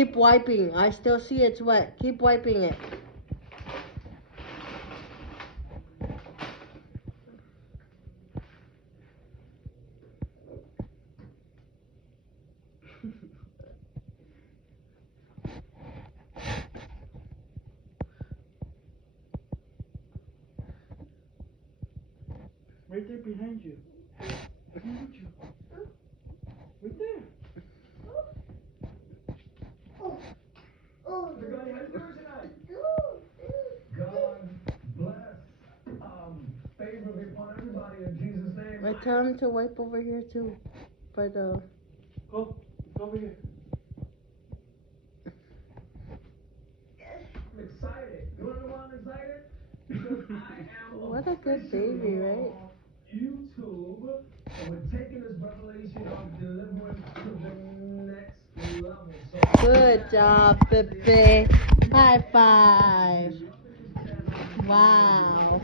Keep wiping. I still see it's wet. Keep wiping it. Right there behind you. Behind you. Right there. Everybody, how you doing tonight? God bless favorably upon everybody in Jesus' name. I tell him to wipe over here too. For the... Go over here. I'm excited. You want to know why I'm excited? Because I am What a good baby, right? YouTube, and we're taking this revelation of deliverance to the next level. So Good job, Pepe. High five. Wow.